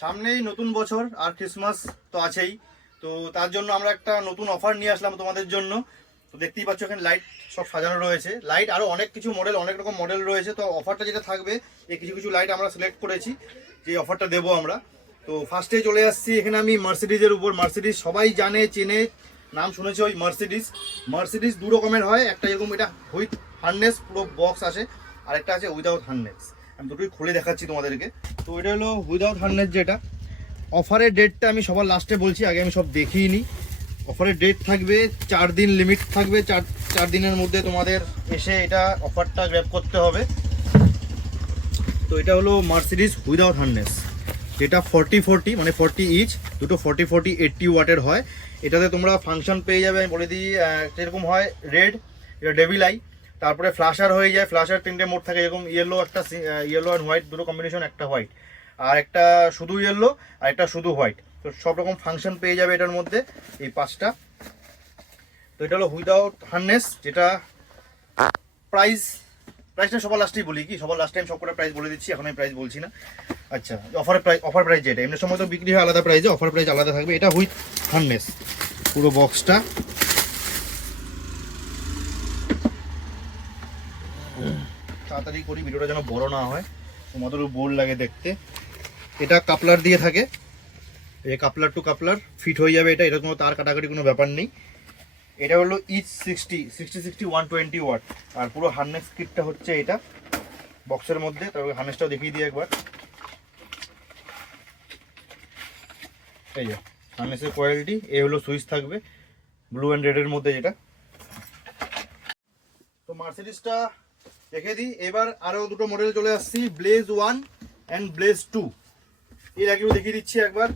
সামনেই নতুন বছর আর ক্রিসমাস তো আছেই। তো তার জন্য আমরা একটা নতুন অফার নিয়ে আসলাম তোমাদের জন্য। তো দেখতেই পাচ্ছ এখানে লাইট সব সাজানো রয়েছে, লাইট আরও অনেক কিছু মডেল, অনেক রকম মডেল রয়েছে। তো অফারটা যেটা থাকবে এই কিছু কিছু লাইট আমরা সিলেক্ট করেছি যে অফারটা দেবো আমরা। তো ফার্স্টে চলে আসছি এখানে আমি মার্সিডিজের উপর। মার্সিডিজ সবাই জানে চেনে, নাম শুনেছে ওই মার্সিডিজ। মার্সিডিজ দু রকমের হয়, একটা এরকম এটা উইথ হার্নেস পুরো বক্স আসে, আর একটা আছে উইদাউট হার্নেস। আমি দুটোই খুলে দেখাচ্ছি তোমাদেরকে। তো এটা হলো উইদাউট হার্নেস যেটা। অফারের ডেটটা আমি সবার লাস্টে বলছি, আগে আমি সব দেখিয়ে নিই। অফারের ডেট থাকবে 4 দিন লিমিট থাকবে, চার দিনের মধ্যে তোমাদের এসে এটা অফারটা গ্র্যাব করতে হবে। তো এটা হলো মার্সিডিজ উইদাউট হার্নেস, যেটা 40-40 মানে 40 ইঞ্চ, দুটো 40-40 80 ওয়াটের হয়। এটাতে তোমরা ফাংশন পেয়ে যাবে, আমি বলে দিই যেরকম হয় রেড, এটা ডেভিল আই, তারপরে ফ্ল্যাশার হয়ে যায়। ফ্ল্যাশার 3টে মোড থাকে, এরকম ইয়েলো, একটা ইয়েলো অ্যান্ড হোয়াইট দুটো কম্বিনেশন, একটা হোয়াইট, আর একটা শুধু ইয়েলো আর একটা শুধু হোয়াইট। তো সব রকম ফাংশন পেয়ে যাবে এটার মধ্যে, এই 5টা। তো এটা হলো উইদাউট হার্নেস, যেটা প্রাইসটা সবার লাস্টেই বলি, কি সবার লাস্ট টাইম সবকটা প্রাইস বলে দিচ্ছি, এখন আমি প্রাইস বলছি না। আচ্ছা, অফার প্রাইস যেটা এমনি সময় তো বিক্রি হয় আলাদা প্রাইসে, অফার প্রাইস আলাদা থাকবে। এটা উইথ হার্নেস পুরো বক্সটা। তাড়াতাড়ি করি, ভিডিওটা যেন বড় না হয়, তোমাদেরও বোর লাগে দেখতে। এটা কাপলার দিয়ে থাকে, এই কাপলার টু কাপলার ফিট হয়ে যাবে এটা, এটা কোনো তার কাটাকাটি কোনো ব্যাপার নেই। এটা হলো ইচ 60 120 ওয়াট, আর পুরো হার্নেস কিটটা হচ্ছে এটা বক্সের মধ্যে। তবে হার্নেসটাও দেখিয়ে দিই একবার। এই যে হার্নেসের কোয়ালিটি, এই হলো সুইচ থাকবে ব্লু অ্যান্ড রেডের মধ্যে যেটা। তো মার্সিডিজটা রেখে দিই। এবার আরও দুটো মডেল চলে আসছি, ব্লেজ 1 অ্যান্ড ব্লেজ 2। এর আগেও দেখিয়ে দিচ্ছি একবার,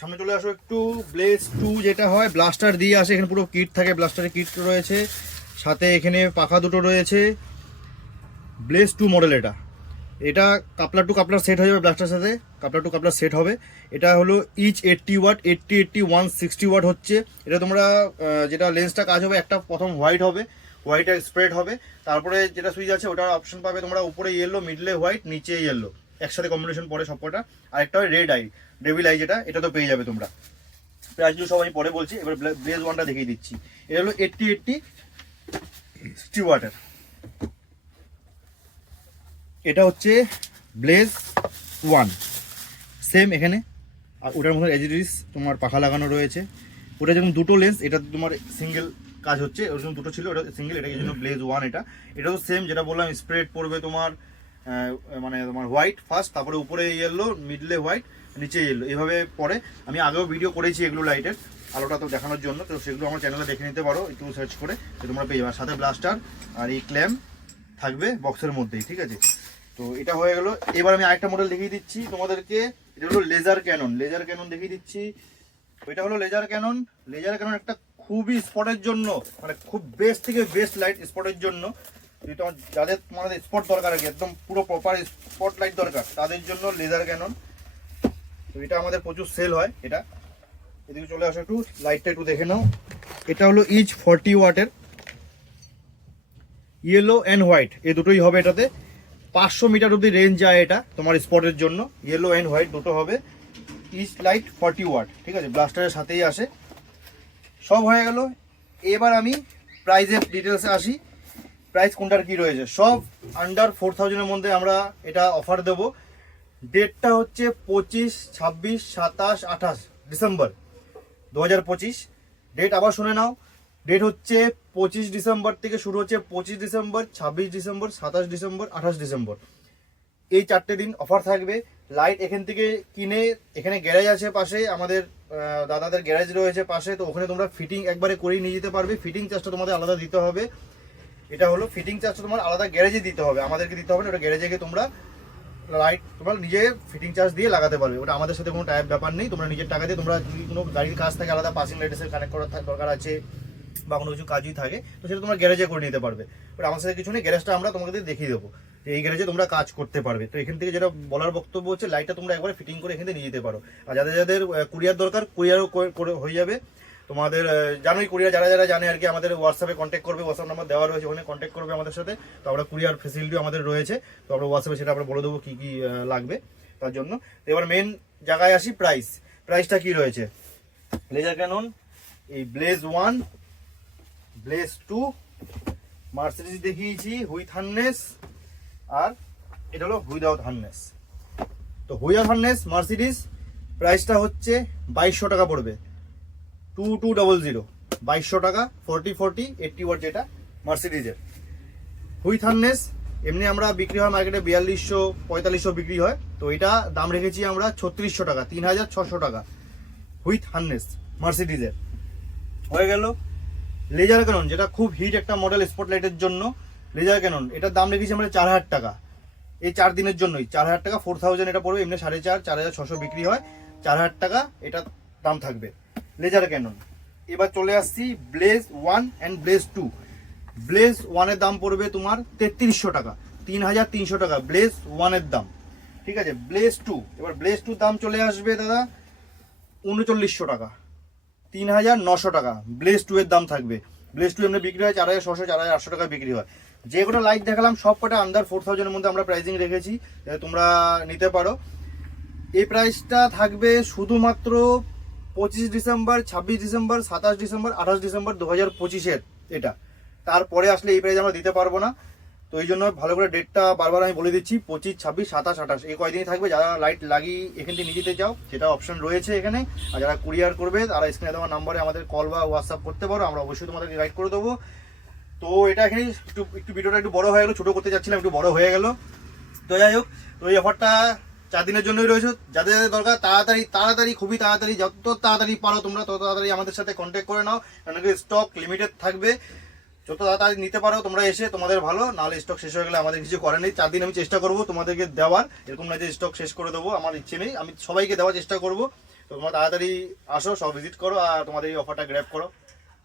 সামনে চলে আসো একটু। ব্লেজ 2 যেটা হয় ব্লাস্টার দিয়ে আসে, এখানে পুরো কিট থাকে, ব্লাস্টারের কিট রয়েছে, সাথে এখানে পাখা দুটো রয়েছে। ব্লেজ 2 মডেল এটা, এটা কাপলার টু কাপলার সেট হয়ে যাবে, ব্লাস্টারের সাথে কাপলার টু কাপলার সেট হবে। এটা হলো ইচ 80 ওয়াট, 80 160 ওয়াট হচ্ছে এটা। তোমরা যেটা লেন্সটা কাজ হবে, একটা প্রথম হোয়াইট হবে, হোয়াইট স্প্রেড হবে, তারপরে যেটা সুইচ আছে ওটার অপশন পাবে তোমরা, উপরে ইয়েলো, মিডলে হোয়াইট, নিচে ইয়েলো, একসাথে কম্বিনেশন পরে সবকটা। আর একটা হয় রেড আই, ডেভিল আই, যেটা এটা তো পেয়ে যাবে তোমরা। প্রাইসগুলো সব আমি পরে বলছি, এবার ব্লেজ 1টা দেখিয়ে দিচ্ছি। এটা হলো 80 60 ওয়াটের, এটা হচ্ছে ব্লেজ 1 সেম এখানে। আর ওটার মধ্যে এজিডিস তোমার পাখা লাগানো রয়েছে। ওটা যেমন দুটো লেন্স, এটা তোমার সিঙ্গেল কাজ হচ্ছে, ওর জন্য দুটো ছিল, ওটা সিঙ্গেল, এটা এই জন্য ব্লেজ 1 এটা। এটাও সেম যেটা বললাম, স্প্রেড পড়বে তোমার মানে তোমার হোয়াইট ফার্স্ট, তারপরে উপরে ইয়েলো, মিডলে হোয়াইট, নিচে ইয়েলো, এইভাবে পরে। আমি আগেও ভিডিও করেছি এগুলো লাইটের আলোটা তো দেখানোর জন্য, তো সেগুলো আমার চ্যানেলে দেখে নিতে পারো, একটু সার্চ করে, তো তোমরা পেয়ে যাবে। সাথে ব্লাস্টার আর এই ক্ল্যাম্প থাকবে বক্সের মধ্যেই, ঠিক আছে। তো এটা হয়ে গেল। এবার আমি আরেকটা মডেল দেখিয়ে দিচ্ছি তোমাদেরকে, এটা হলো লেজার ক্যানন। লেজার ক্যানন দেখিয়ে দিচ্ছি। এটা হলো লেজার ক্যানন। লেজার ক্যানন একটা খুবই স্পটের জন্য, মানে খুব বেস্ট থেকে বেস্ট লাইট স্পটের জন্য। তোমার যাদের তোমাদের স্পট দরকার আছে, একদম পুরো প্রপার স্পট লাইট দরকার, তাদের জন্য লেজার ক্যানন। তো এটা আমাদের প্রচুর সেল হয় এটা। এদিকে চলে আসো, একটু লাইটটা একটু দেখে নাও। এটা হলো ইচ 40 ওয়াটের, ইয়েলো অ্যান্ড হোয়াইট এই দুটোই হবে এটাতে। 500 মিটার অব্দি রেঞ্জ যায় এটা তোমার স্পটের জন্য, ইয়েলো অ্যান্ড হোয়াইট দুটো হবে। ইচ লাইট 40 ওয়াট, ঠিক আছে, ব্লাস্টারের সাথেই আসে। সব হয়ে গেল। এবার আমি প্রাইসের ডিটেলসে আসি। প্রাইস কোনটার কি রয়েছে, সব আন্ডার 4000-এর মধ্যে আমরা এটা অফার দেব। ডেটটা হচ্ছে 25, 26, 27, 28 ডিসেম্বর 2025। ডেট আবার শুনে নাও, ডেট হচ্ছে 25 ডিসেম্বর থেকে শুরু হচ্ছে, 25 ডিসেম্বর, 26 ডিসেম্বর, 27 ডিসেম্বর, 28 ডিসেম্বর, এই 4টে দিন অফার থাকবে। লাইট এখান থেকে কিনে, এখানে গ্যারেজ আছে পাশে, আমাদের দাদাদের গ্যারেজ রয়েছে পাশে, তো ওখানে তোমরা ফিটিং একবারে করেই নিয়ে যেতে পারবে। ফিটিং চার্জটা তোমাদের আলাদা দিতে হবে। এটা হলো ফিটিং চার্জটা তোমার আলাদা গ্যারেজে দিতে হবে, আমাদেরকে দিতে হবে না। ওটা গ্যারেজে গিয়ে তোমরা লাইট তোমার নিজে ফিটিং চার্জ দিয়ে লাগাতে পারবে, ওটা আমাদের সাথে কোনো টাইপ ব্যাপার নেই। তোমরা নিজের টাকা দিয়ে, তোমরা যদি কোনো গাড়ির কাজ থাকে, আলাদা পাসিং লাইটের কানেক্ট করার দরকার আছে বা কোনো কিছু কাজই থাকে, তো সেটা তোমরা গ্যারেজে করে নিতে পারবে। ওটা আমার সাথে কিছু নেই, গ্যারেজটা আমরা তোমাদের দেখিয়ে দেবো যে এই গ্যারেজে তোমরা কাজ করতে পারবে। তো এখান থেকে যেটা বলার বক্তব্য হচ্ছে, লাইটটা তোমরা একবার ফিটিং করে এখান থেকে নিয়ে যেতে পারো। আর যাদের যাদের কুরিয়ার দরকার, কুরিয়ারও করে হয়ে যাবে তোমাদের। জানোই কুরিয়ার যারা যারা জানে আর কি, আমাদের হোয়াটসঅ্যাপে কন্ট্যাক্ট করবে, হোয়াটসঅ্যাপ নাম্বার দেওয়া রয়েছে, ওখানে কন্ট্যাক্ট করবে আমাদের সাথে। তো আমরা কুরিয়ার ফেসিলিটিও আমাদের রয়েছে, তো আমরা হোয়াটসঅ্যাপে সেটা আমরা বলে দেবো কী কী লাগবে। তার জন্য। এবার মেন জায়গায় আসি, প্রাইসটা কি রয়েছে। লেজার ক্যানন এই ব্লেজ 1, ব্লেজ 2, মার্সিডিজ দেখিয়েছি হুইথ হার্নেস, আর এটা হলো উইদাউট হার্নেস। তো উইদাউট হার্নেস মার্সিডিজ প্রাইসটা হচ্ছে 2200 টাকা পড়বে, 2200, 2200 টাকা, 40 80 ওয়াট যেটা মার্সিডিজের। হুইথ হার্নেস এমনি আমরা বিক্রি হয় মার্কেটে 4200 4500 বিক্রি হয়, তো এটা দাম রেখেছি আমরা 3600 টাকা, 3600 টাকা হুইথ হার্নেস মার্সিডিজের। হয়ে গেল লেজার ক্যানন, যেটা খুব হিট একটা মডেল স্পটলাইটের জন্য। লেজার ক্যানন এটার দাম রেখেছি আমরা 4000 টাকা, এই 4 দিনের জন্যই 4000 টাকা, 4000 এটা পড়বে, এমনি 4.5 4600 বিক্রি হয়, 4000 টাকা এটা দাম থাকবে লেজার ক্যানন। এবার চলে আসছি ব্লেজ 1 অ্যান্ড ব্লেজ 2। ব্লেজ 1 এর দাম পড়বে তোমার 3300 টাকা, 3300 টাকা ব্লেজ 1 এর দাম, ঠিক আছে। ব্লেজ 2, এবার ব্লেজ 2 দাম চলে আসবে দাদা 3900 টাকা, 3900 টাকা ব্লেজ 2 এর দাম থাকবে। ব্লেজ 2 এমনি বিক্রি হয় 4600 4800 টাকা বিক্রি হয়। যে কটা লাইট দেখালাম সব কটা আন্ডার 4000 এর মধ্যে আমরা প্রাইসিং রেখেছি, তোমরা নিতে পারো। এই প্রাইসটা থাকবে শুধুমাত্র 25 ডিসেম্বর, 26 ডিসেম্বর, 27 ডিসেম্বর, 28 ডিসেম্বর 2025-এর এটা। তারপরে আসলে এই প্রাইস আমরা দিতে পারবো না, তো এই জন্য ভালো করে ডেটটা বারবার আমি বলে দিচ্ছি, 25, 26, 27, 28 এই কয়দিনই থাকবে। যারা লাইট লাগিয়ে এখান থেকে নিয়ে যেতে চাও সেটা অপশন রয়েছে এখানে, আর যারা কুরিয়ার করবে তারা স্ক্রিনে দেওয়া নাম্বারে আমাদের কল বা হোয়াটসঅ্যাপ করতে পারো, আমরা অবশ্যই তোমাদেরকে গাইড করে দেবো। তো এটা এখানে একটু ভিডিওটা একটু বড় হয়ে গেলো, ছোটো করতে চাচ্ছিলাম, একটু বড় হয়ে গেল। তো যাই হোক, তো এই অফারটা 4 দিনের জন্যই রয়েছে। যাদের যাদের দরকার তাড়াতাড়ি খুবই তাড়াতাড়ি, যত তাড়াতাড়ি পারো তোমরা তত তাড়াতাড়ি আমাদের সাথে কন্ট্যাক্ট করে নাও, কারণ স্টক লিমিটেড থাকবে। যত তাড়াতাড়ি নিতে পারো তোমরা এসে তোমাদের ভালো, নাহলে স্টক শেষ হয়ে গেলে আমাদের কিছু করে নেই। 4 দিন আমি চেষ্টা করবো তোমাদেরকে দেওয়ার, এরকম না যে স্টক শেষ করে দেবো, আমার ইচ্ছে নেই, আমি সবাইকে দেওয়ার চেষ্টা করবো। তো তোমরা তাড়াতাড়ি আসো, সব ভিজিট করো আর তোমাদের এই অফারটা গ্র্যাব করো।